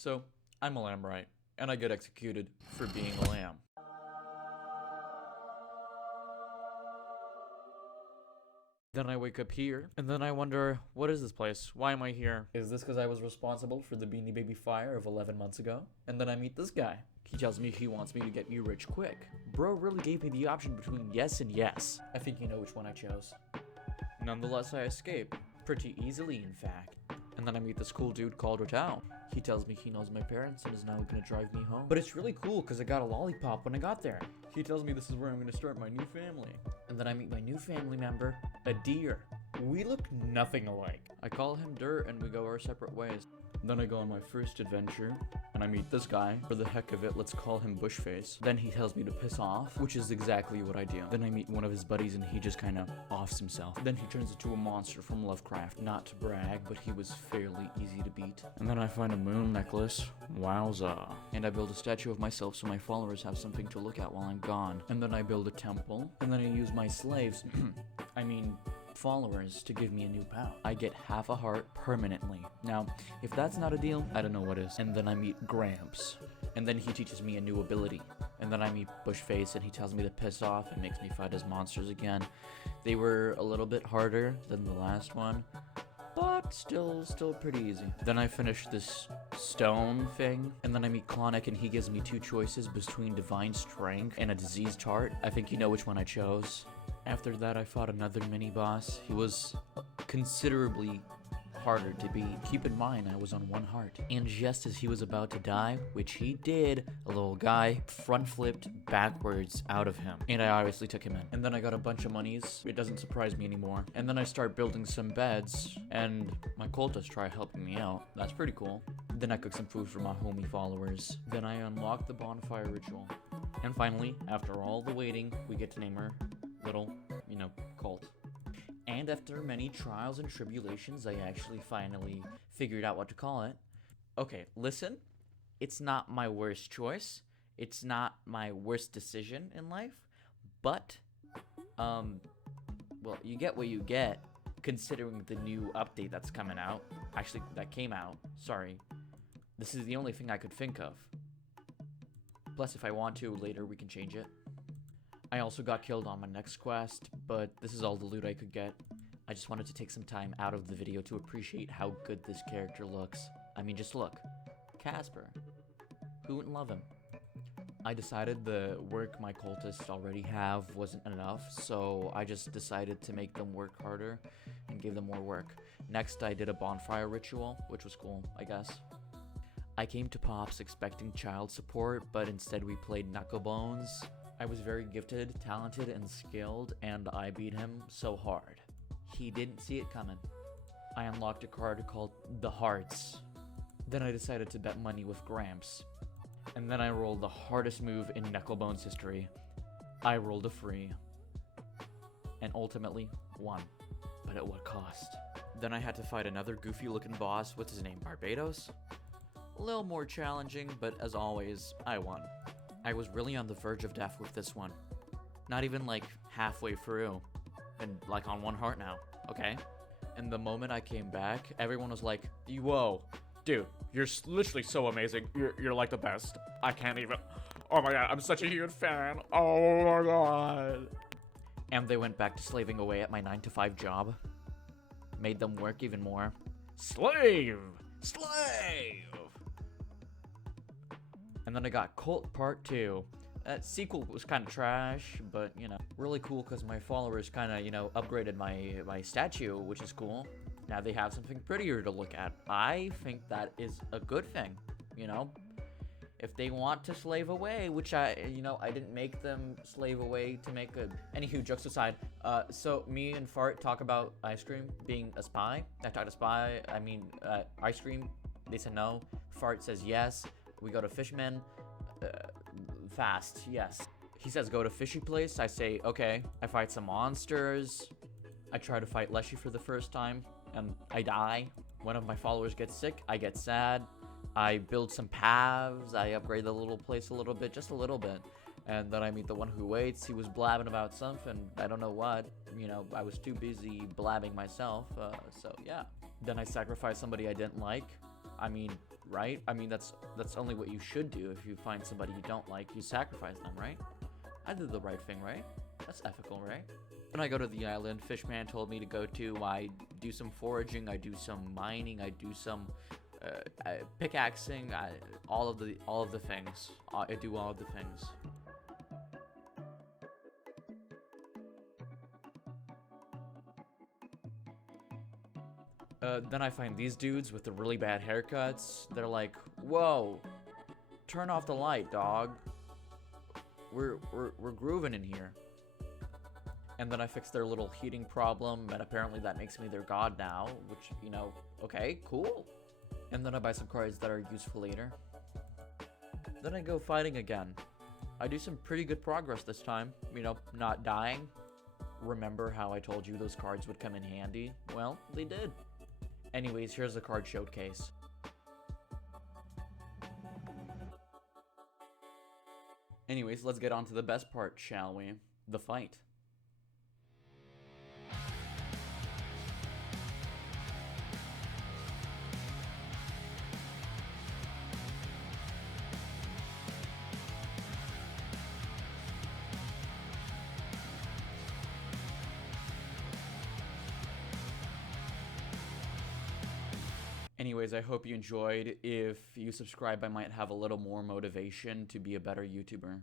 So, I'm a lamb, right? And I get executed for being a lamb. Then I wake up here, and then I wonder, what is this place? Why am I here? Is this because I was responsible for the Beanie Baby fire of 11 months ago? And then I meet this guy. He tells me he wants me to get me rich quick. Bro really gave me the option between yes and yes. I think you know which one I chose. Nonetheless, I escape. Pretty easily, in fact. And then I meet this cool dude called Ratal. He tells me he knows my parents and is now gonna drive me home. But it's really cool because I got a lollipop when I got there. He tells me this is where I'm gonna start my new family. And then I meet my new family member, a deer. We look nothing alike. I call him Dirt and we go our separate ways. Then I go on my first adventure, and I meet this guy. For the heck of it, let's call him Bushface. Then he tells me to piss off, which is exactly what I do. Then I meet one of his buddies and he just kinda offs himself. Then he turns into a monster from Lovecraft. Not to brag, but he was fairly easy to beat. And then I find a moon necklace. Wowza. And I build a statue of myself so my followers have something to look at while I'm gone. And then I build a temple. And then I use my slaves, followers to give me a new pal. I get half a heart permanently. Now, if that's not a deal, I don't know what is. And then I meet Gramps. And then he teaches me a new ability. And then I meet Bushface and he tells me to piss off and makes me fight as monsters again. They were a little bit harder than the last one, but still pretty easy. Then I finish this stone thing, and then I meet Clonic and he gives me two choices between Divine Strength and a Diseased Heart. I think you know which one I chose. After that, I fought another mini-boss. He was considerably harder to beat. Keep in mind, I was on one heart. And just as he was about to die, which he did, a little guy front flipped backwards out of him. And I obviously took him in. And then I got a bunch of monies. It doesn't surprise me anymore. And then I start building some beds, and my cultists try helping me out. That's pretty cool. Then I cook some food for my homie followers. Then I unlock the bonfire ritual. And finally, after all the waiting, we get to name her little, cult. And after many trials and tribulations, I actually finally figured out what to call it. Okay, listen, it's not my worst choice. It's not my worst decision in life, but, well, you get what you get, considering the new update that's coming out. Actually, that came out, sorry. This is the only thing I could think of. Plus, if I want to, later we can change it. I also got killed on my next quest, but this is all the loot I could get. I just wanted to take some time out of the video to appreciate how good this character looks. I mean, just look. Casper. Who wouldn't love him? I decided the work my cultists already have wasn't enough, so I just decided to make them work harder and give them more work. Next, I did a bonfire ritual, which was cool, I guess. I came to Pops expecting child support, but instead we played Knucklebones. I was very gifted, talented, and skilled, and I beat him so hard. He didn't see it coming. I unlocked a card called the Hearts. Then I decided to bet money with Gramps. And then I rolled the hardest move in Knucklebones history. I rolled a free. And ultimately, won. But at what cost? Then I had to fight another goofy-looking boss. What's his name? Barbados? A little more challenging, but as always, I won. I was really on the verge of death with this one. Not even like halfway through. And like on one heart now, okay? And the moment I came back, everyone was like, whoa, dude, you're literally so amazing. You're like the best. I can't even, oh my god, I'm such a huge fan. Oh my god. And they went back to slaving away at my 9-to-5 job. Made them work even more. Slave! Slave! And then I got Cult Part 2. That sequel was kind of trash, but, really cool because my followers kind of, upgraded my statue, which is cool. Now they have something prettier to look at. I think that is a good thing, If they want to slave away, which I didn't make them slave away to make a... Anywho, jokes aside, so me and Fart talk about ice cream being a spy. I talked to spy, ice cream. They said no. Fart says yes. We go to Fishman. Fast, yes. He says go to fishy place. I say okay. I fight some monsters. I try to fight Leshy for the first time, and I die. One of my followers gets sick. I get sad. I build some paths. I upgrade the little place a little bit, just a little bit. And then I meet the one who waits. He was blabbing about something. I don't know what. I was too busy blabbing myself. So yeah. Then I sacrificed somebody I didn't like. right? I mean, that's only what you should do. If you find somebody you don't like, you sacrifice them, right? I did the right thing, right? That's ethical, right? When I go to the island Fishman told me to go to, I do some foraging, I do some mining, I do some pickaxing, all of the things. I do all of the things. Then I find these dudes with the really bad haircuts. They're like, "Whoa, turn off the light, dog. We're grooving in here." And then I fix their little heating problem, and apparently that makes me their god now, which, you know, okay, cool. And then I buy some cards that are useful later. Then I go fighting again. I do some pretty good progress this time, you know, not dying. Remember how I told you those cards would come in handy? Well, they did. Anyways, here's the card showcase. Anyways, let's get on to the best part, shall we? The fight. Anyways, I hope you enjoyed. If you subscribe, I might have a little more motivation to be a better YouTuber.